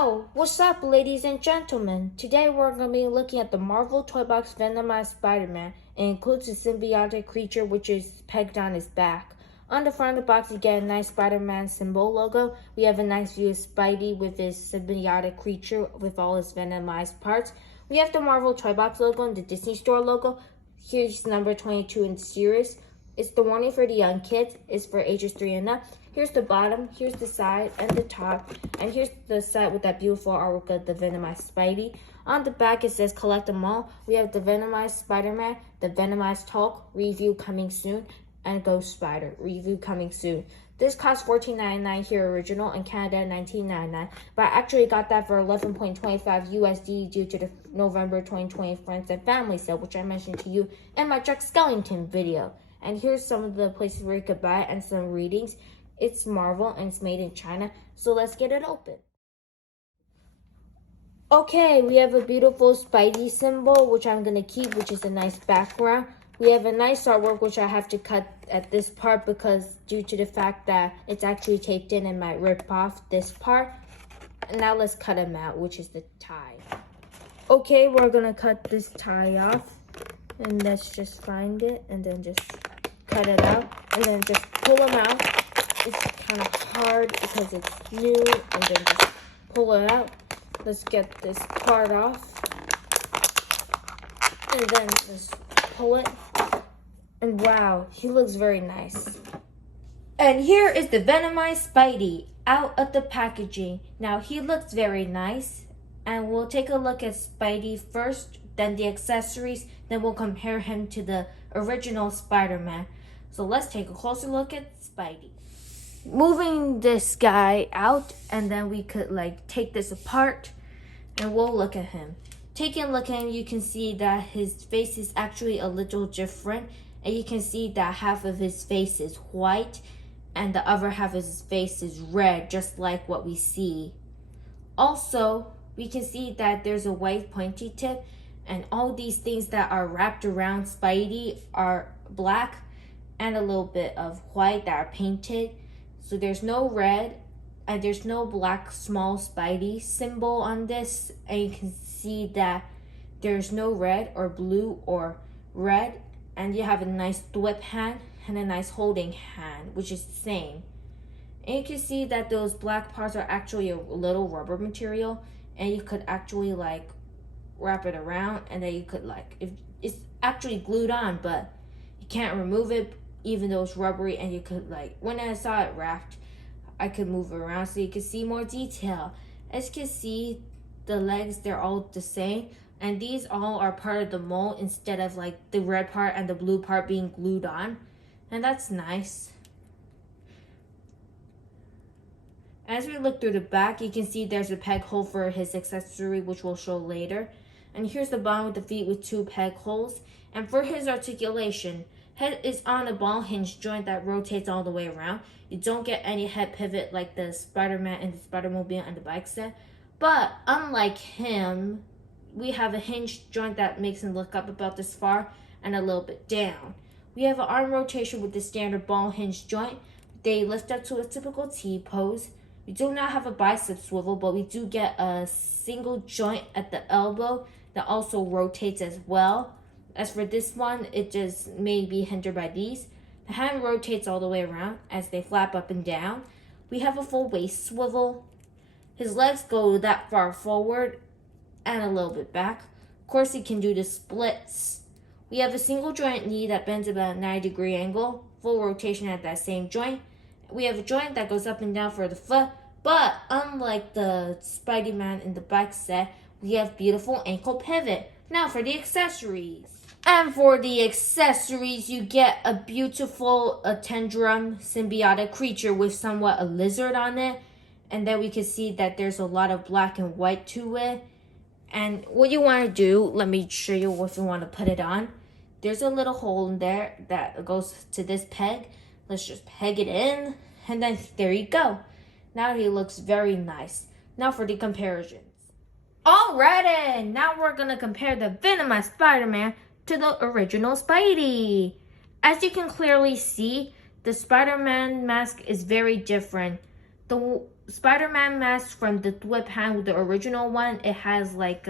Yo, what's up, ladies and gentlemen? Today we're going to be looking at the Marvel Toybox Venomized Spider-Man. It includes a symbiotic creature which is pegged on his back. On the front of the box, you get a nice Spider-Man symbol logo. We have a nice view of Spidey with his symbiotic creature with all his venomized parts. We have the Marvel Toybox logo and the Disney Store logo. Here's number 22 in the series. It's the warning for the young kids. It's for ages 3 and up. Here's the bottom, here's the side and the top, and here's the side with that beautiful artwork of the Venomized Spidey. On the back it says collect them all. We have the Venomized Spider-Man, the Venomized Hulk, review coming soon, and Ghost Spider, review coming soon. This costs $14.99 here original, in Canada $19.99, but I actually got that for $11.25 USD due to the November 2020 Friends and Family sale, which I mentioned to you in my Jack Skellington video. And here's some of the places where you could buy it and some readings. It's Marvel and it's made in China, so let's get it open. Okay, we have a beautiful Spidey symbol, which I'm going to keep, which is a nice background. We have a nice artwork, which I have to cut at this part because due to the fact that it's actually taped in and might rip off this part. And now let's cut them out, which is the tie. Okay, we're going to cut this tie off. And let's just find it and then just cut it out. And then just pull them out. It's kind of hard because it's new, and then just pull it out. Let's get this part off, and then just pull it, and wow, he looks very nice. And here is the Venomized Spidey out of the packaging. Now he looks very nice, and we'll take a look at Spidey first, then the accessories, then we'll compare him to the original Spider-Man. So let's take a closer look at Spidey. Moving this guy out, and then we could take this apart and we'll look at him. Taking a look at him, you can see that his face is actually a little different, and you can see that half of his face is white and the other half of his face is red, just like what we see. Also, we can see that there's a white pointy tip, and all these things that are wrapped around Spidey are black and a little bit of white that are painted. So there's no red and there's no black small Spidey symbol on this. And you can see that there's no red or blue or red. And you have a nice whip hand and a nice holding hand, which is the same. And you can see that those black parts are actually a little rubber material. And you could actually wrap it around, and then you could if it's actually glued on, but you can't remove it even though it's rubbery. And you could when I saw it wrapped, I could move it around so you could see more detail. As you can see, the legs, they're all the same, and these all are part of the mold instead of the red part and the blue part being glued on, and that's nice. As we look through the back, you can see there's a peg hole for his accessory, which we'll show later. And here's the bottom with the feet with 2 peg holes. And for his articulation, head is on a ball hinge joint that rotates all the way around. You don't get any head pivot like the Spider-Man and the Spider-Mobile and the bike set. But unlike him, we have a hinge joint that makes him look up about this far and a little bit down. We have an arm rotation with the standard ball hinge joint. They lift up to a typical T pose. We do not have a bicep swivel, but we do get a single joint at the elbow that also rotates as well. As for this one, it just may be hindered by these. The hand rotates all the way around as they flap up and down. We have a full waist swivel. His legs go that far forward and a little bit back. Of course, he can do the splits. We have a single joint knee that bends about a 90-degree angle. Full rotation at that same joint. We have a joint that goes up and down for the foot, but unlike the Spidey-Man in the bike set, we have beautiful ankle pivot. Now for the accessories. And for the accessories, you get a beautiful Tendrum symbiotic creature with somewhat a lizard on it. And then we can see that there's a lot of black and white to it. And what you want to do, let me show you if you want to put it on. There's a little hole in there that goes to this peg. Let's just peg it in, and then there you go. Now he looks very nice. Now for the comparisons. Alrighty, now we're gonna compare the Venomized Spider-Man to the original Spidey. As you can clearly see, the Spider-Man mask is very different. The Spider-Man mask from the whip hand, the original one, it has like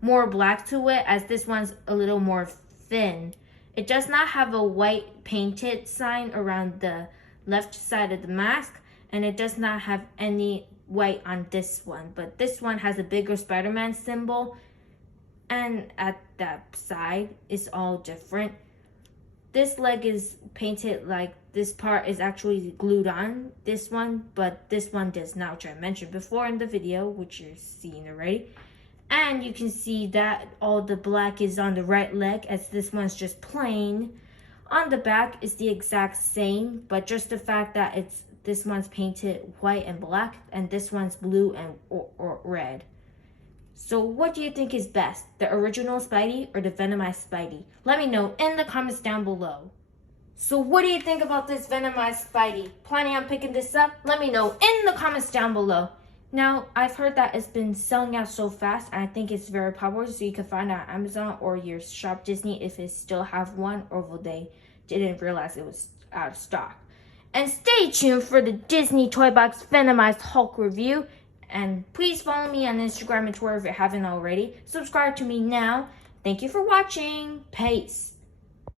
more black to it, as this one's a little more thin. It does not have a white painted sign around the left side of the mask, and it does not have any white on this one, but this one has a bigger Spider-Man symbol, and at that side it's all different. This leg is painted like this part is actually glued on this one, but this one does not, which I mentioned before in the video, which you're seeing already. And you can see that all the black is on the right leg, as this one's just plain. On the back is the exact same, but just the fact that this one's painted white and black, and this one's blue and or red. So what do you think is best, the original Spidey or the Venomized Spidey? Let me know in the comments down below. So what do you think about this Venomized Spidey? Planning on picking this up? Let me know in the comments down below. Now, I've heard that it's been selling out so fast, and I think it's very popular, so you can find it on Amazon or your Shop Disney if it still have one, or if they didn't realize it was out of stock. And stay tuned for the Disney Toybox Venomized Hulk review. And please follow me on Instagram and Twitter if you haven't already. Subscribe to me now. Thank you for watching. Peace.